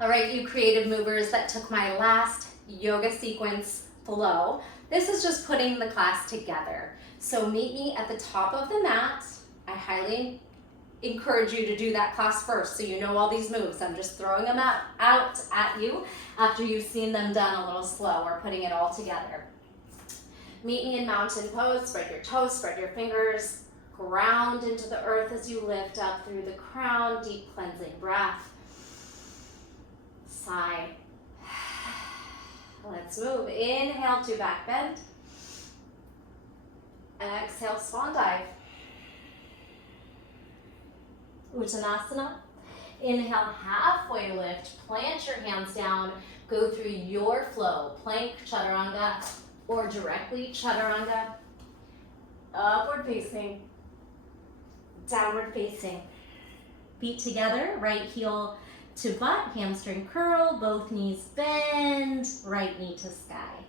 All right, you creative movers that took my last yoga sequence flow. This is just putting the class together. So meet me at the top of the mat. I highly encourage you to do that class first so you know all these moves. I'm just throwing them out at you after you've seen them done a little slow or putting it all together. Meet me in mountain pose. Spread your toes, spread your fingers, ground into the earth as you lift up through the crown. Deep cleansing breath. Sigh. Let's move. Inhale to back bend. Exhale, swan dive. Uttanasana. Inhale, halfway lift. Plant your hands down. Go through your flow. Plank, chaturanga, or directly chaturanga. Upward facing. Downward facing. Feet together. Right heel to butt. Hamstring curl. Both knees bend. Right knee to sky.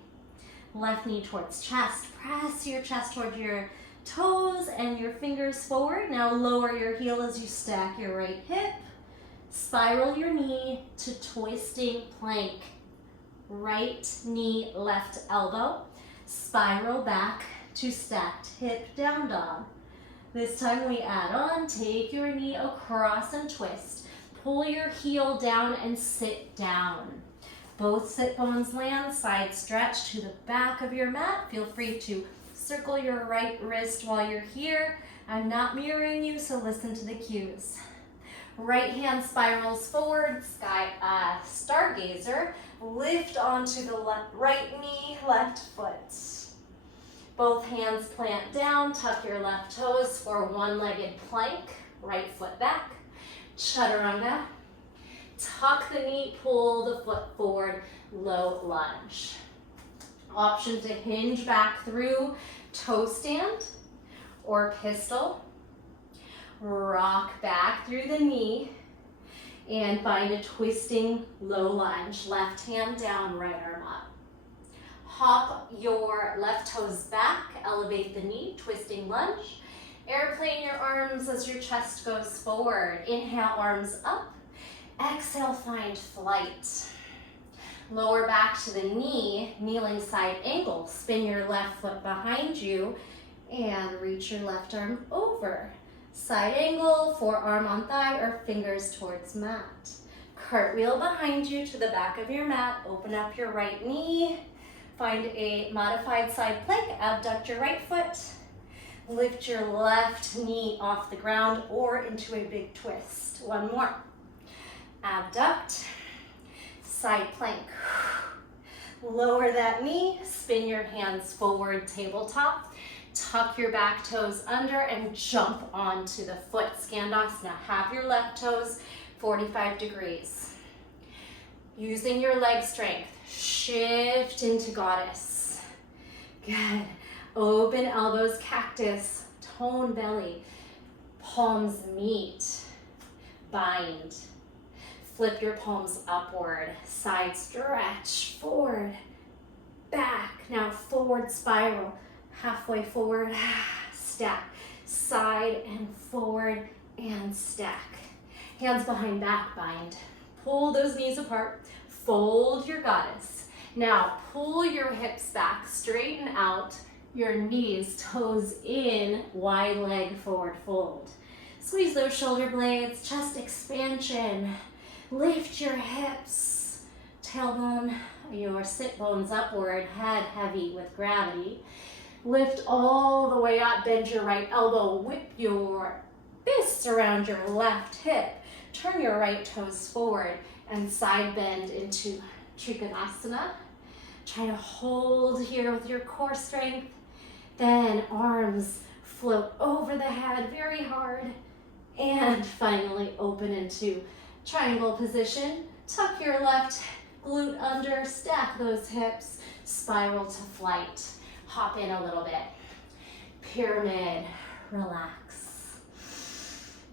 Left knee towards chest. Press your chest towards your toes and your fingers forward. Now lower your heel as you stack your right hip. Spiral your knee to twisting plank. Right knee, left elbow. Spiral back to stacked hip down dog. This time we add on. Take your knee across and twist. Pull your heel down and sit down. Both sit bones land, side stretch to the back of your mat. Feel free to circle your right wrist while you're here. I'm not mirroring you, so listen to the cues. Right hand spirals forward, stargazer. Lift onto the right knee, left foot. Both hands plant down, tuck your left toes for one-legged plank, right foot back. Chaturanga. Tuck the knee, pull the foot forward, low lunge. Option to hinge back through toe stand or pistol. Rock back through the knee and find a twisting low lunge. Left hand down, right arm up. Hop your left toes back, elevate the knee, twisting lunge. Airplane your arms as your chest goes forward. Inhale, arms up. Exhale, find flight. Lower back to the knee, kneeling side angle. Spin your left foot behind you and reach your left arm over. Side angle, forearm on thigh or fingers towards mat. Cartwheel behind you to the back of your mat. Open up your right knee. Find a modified side plank. Abduct your right foot. Lift your left knee off the ground or into a big twist. One more. Abduct, side plank. Lower that knee, spin your hands forward, tabletop. Tuck your back toes under and jump onto the foot. Skandasana. Have your left toes 45 degrees. Using your leg strength, shift into goddess. Good. Open elbows, cactus, tone belly. Palms meet, bind. Flip your palms upward, side stretch, forward, back. Now forward spiral, halfway forward, stack. Side and forward and stack. Hands behind back, bind. Pull those knees apart, fold your goddess. Now pull your hips back, straighten out your knees, toes in, wide leg forward fold. Squeeze those shoulder blades, chest expansion. Lift your hips, tailbone, your sit bones upward, head heavy with gravity. Lift all the way up, bend your right elbow, whip your fists around your left hip. Turn your right toes forward and side bend into Trikonasana. Try to hold here with your core strength. Then arms float over the head very hard. And finally open into triangle position. Tuck your left glute under, stack those hips, spiral to flight. Hop in a little bit. Pyramid, relax.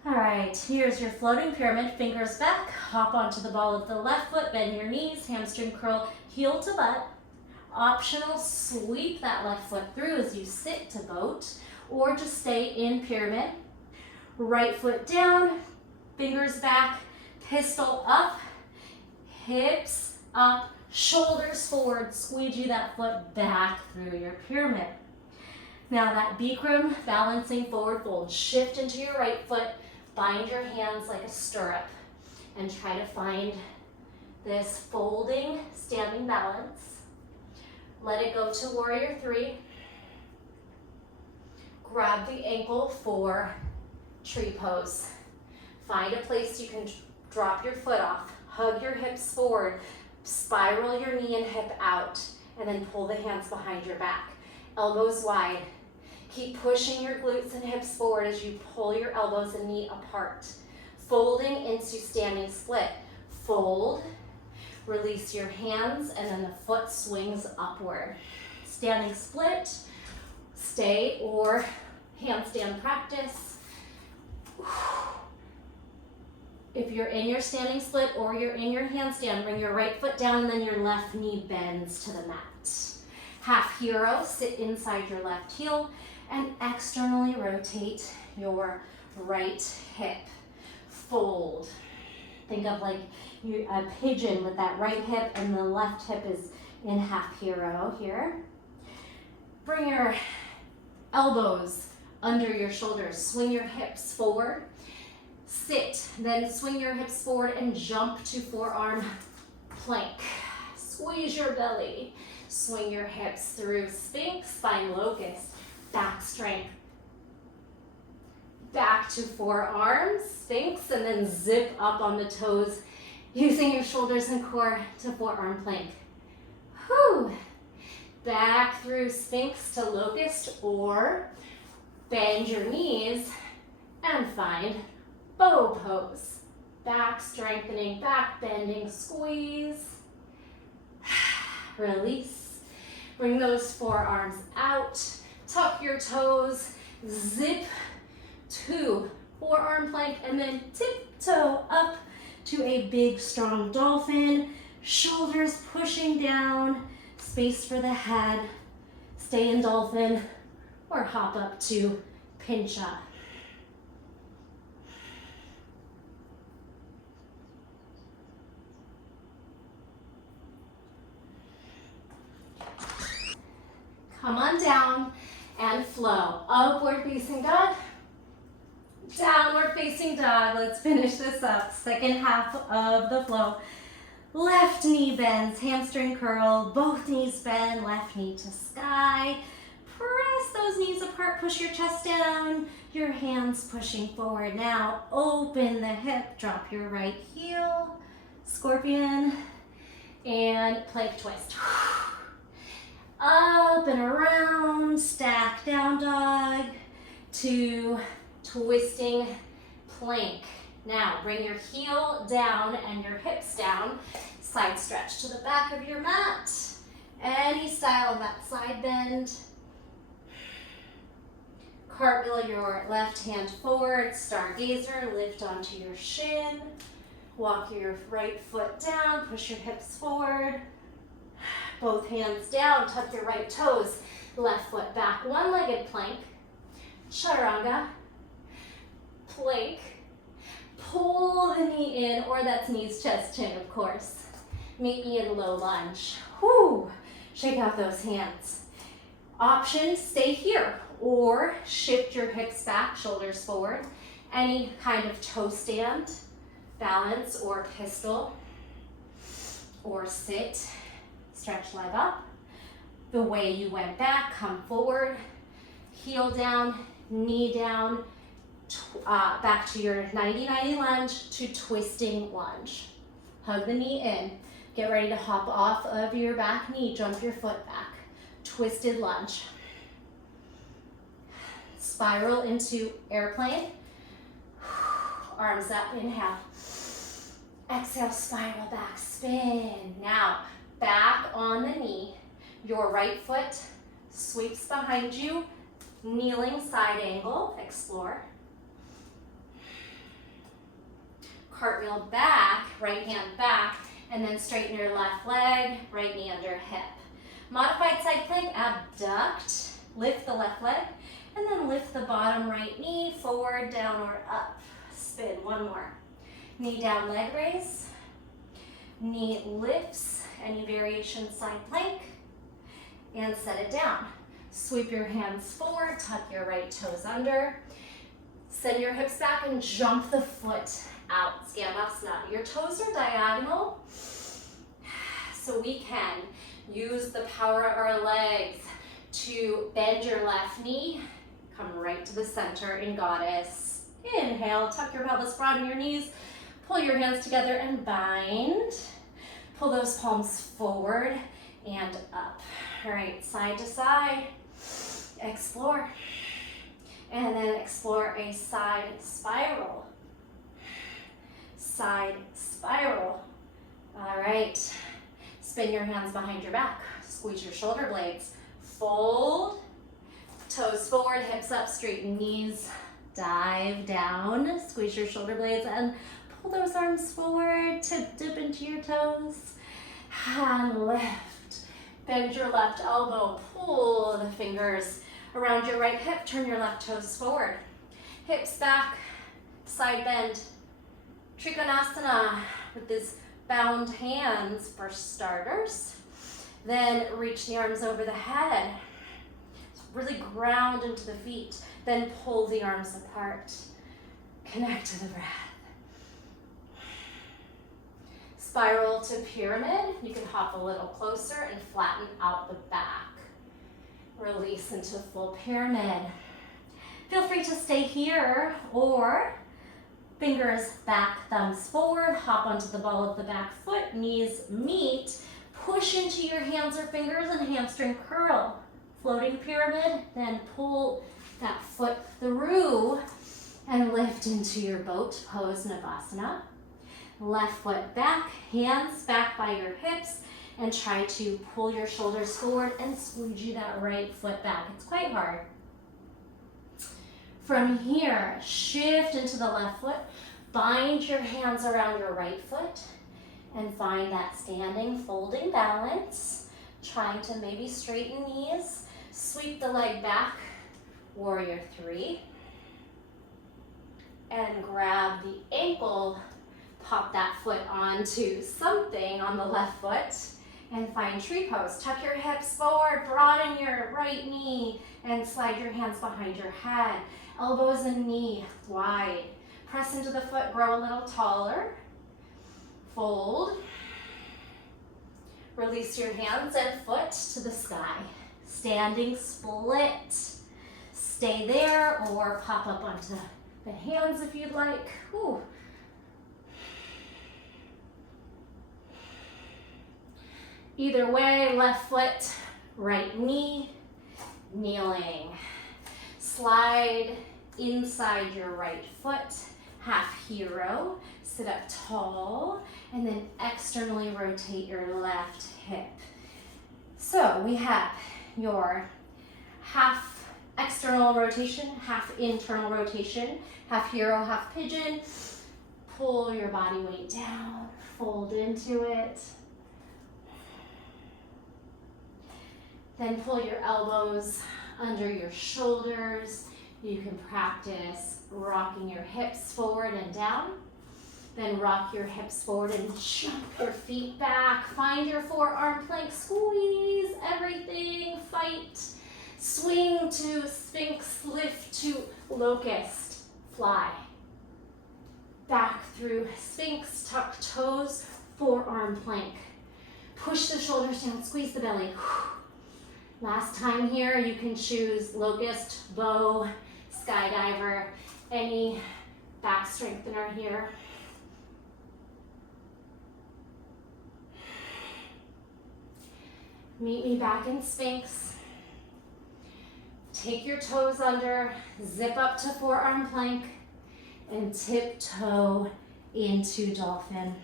All right, here's your floating pyramid, fingers back. Hop onto the ball of the left foot, bend your knees, hamstring curl, heel to butt. Optional, sweep that left foot through as you sit to boat, or just stay in pyramid. Right foot down, fingers back, pistol up, hips up, shoulders forward, squeegee that foot back through your pyramid. Now that Bikram balancing forward fold, shift into your right foot, bind your hands like a stirrup, and try to find this folding standing balance. Let it go to warrior three. Grab the ankle for tree pose. Find a place you can drop your foot off. Hug your hips forward. Spiral your knee and hip out. And then pull the hands behind your back. Elbows wide. Keep pushing your glutes and hips forward as you pull your elbows and knee apart. Folding into standing split. Fold. Release your hands and then the foot swings upward. Standing split. Stay or handstand practice. If you're in your standing split or you're in your handstand, bring your right foot down and then your left knee bends to the mat. Half hero, sit inside your left heel and externally rotate your right hip. Fold. Think of like a pigeon with that right hip and the left hip is in half hero here. Bring your elbows under your shoulders. Swing your hips forward. Sit, then swing your hips forward and jump to forearm plank. Squeeze your belly. Swing your hips through Sphinx, spine locust, back strength. Back to forearms, Sphinx, and then zip up on the toes, using your shoulders and core to forearm plank. Whew. Back through Sphinx to locust, or bend your knees and find bow pose. Back strengthening, back bending, squeeze. Release. Bring those forearms out. Tuck your toes. Zip to forearm plank and then tiptoe up to a big strong dolphin. Shoulders pushing down. Space for the head. Stay in dolphin or hop up to pincha. Come on down and flow. Upward facing dog, downward facing dog. Let's finish this up. Second half of the flow. Left knee bends, hamstring curl, both knees bend, left knee to sky. Press those knees apart, push your chest down, your hands pushing forward. Now open the hip, drop your right heel, scorpion, and plank twist. Up and around, stack down dog to twisting plank. Now bring your heel down and your hips down. Side stretch to the back of your mat. Any style of that side bend. Cartwheel your left hand forward, stargazer, lift onto your shin. Walk your right foot down, push your hips forward. Both hands down, tuck your right toes, left foot back, one-legged plank, chaturanga, plank, pull the knee in, or that's knees, chest, chin, of course. Meet me in low lunge. Whoo! Shake out those hands. Option, stay here, or shift your hips back, shoulders forward. Any kind of toe stand, balance, or pistol, or sit. Stretch leg up. The way you went back, come forward, heel down, knee down, back to your 90-90 lunge to twisting lunge. Hug the knee in. Get ready to hop off of your back knee, jump your foot back. Twisted lunge. Spiral into airplane. Arms up, inhale. Exhale, spiral back, spin. Now, back on the knee, your right foot sweeps behind you, kneeling side angle, explore. Cartwheel back, right hand back, and then straighten your left leg, right knee under hip. Modified side plank, abduct, lift the left leg, and then lift the bottom right knee, forward, down, or up. Spin, one more. Knee down, leg raise. Knee lifts, any variation side plank, and set it down. Sweep your hands forward, tuck your right toes under. Send your hips back and jump the foot out. Skandasana. Your toes are diagonal, so we can use the power of our legs to bend your left knee. Come right to the center in goddess. Inhale, tuck your pelvis, broaden your knees. Pull your hands together and bind. Pull those palms forward and up. All right, side to side. Explore. And then explore a side spiral. Side spiral. All right. Spin your hands behind your back. Squeeze your shoulder blades. Fold. Toes forward, hips up, straighten knees. Dive down. Squeeze your shoulder blades and pull those arms forward. Dip into your toes. And lift. Bend your left elbow. Pull the fingers around your right hip. Turn your left toes forward. Hips back. Side bend. Trikonasana with these bound hands for starters. Then reach the arms over the head. Really ground into the feet. Then pull the arms apart. Connect to the breath. Spiral to pyramid. You can hop a little closer and flatten out the back. Release into full pyramid. Feel free to stay here or fingers back, thumbs forward, hop onto the ball of the back foot, knees meet, push into your hands or fingers and hamstring curl. Floating pyramid, then pull that foot through and lift into your boat pose, Navasana. Left foot back, hands back by your hips, and try to pull your shoulders forward and squeegee that right foot back. It's quite hard. From here, shift into the left foot, bind your hands around your right foot, and find that standing, folding balance, trying to maybe straighten knees, sweep the leg back, warrior three, and grab the ankle, pop that foot onto something on the left foot, and find tree pose. Tuck your hips forward, broaden your right knee, and slide your hands behind your head. Elbows and knee wide. Press into the foot, grow a little taller. Fold. Release your hands and foot to the sky. Standing split. Stay there or pop up onto the hands if you'd like. Whew. Either way, left foot, right knee, kneeling. Slide inside your right foot, half hero, sit up tall, and then externally rotate your left hip. So we have your half external rotation, half internal rotation, half hero, half pigeon. Pull your body weight down, fold into it. Then pull your elbows under your shoulders. You can practice rocking your hips forward and down. Then rock your hips forward and jump your feet back. Find your forearm plank, squeeze everything, fight. Swing to Sphinx, lift to locust, fly. Back through Sphinx, tuck toes, forearm plank. Push the shoulders down, squeeze the belly. Last time here, you can choose locust, bow, skydiver, any back strengthener here. Meet me back in Sphinx. Take your toes under, zip up to forearm plank, and tiptoe into dolphin.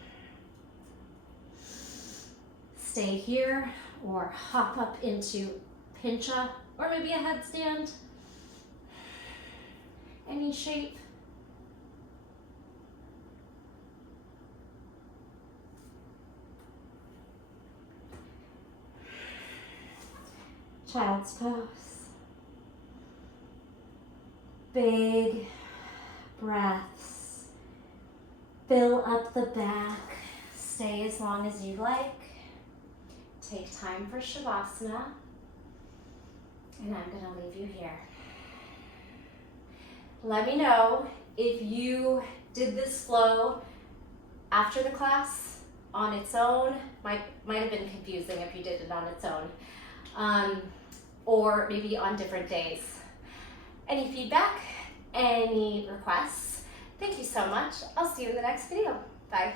Stay here or hop up into pincha or maybe a headstand. Any shape. Child's pose. Big breaths. Fill up the back. Stay as long as you like. Take time for Shavasana. And I'm gonna leave you here. Let me know if you did this flow after the class on its own. Might have been confusing if you did it on its own. Or maybe on different days. Any feedback? Any requests? Thank you so much. I'll see you in the next video. Bye.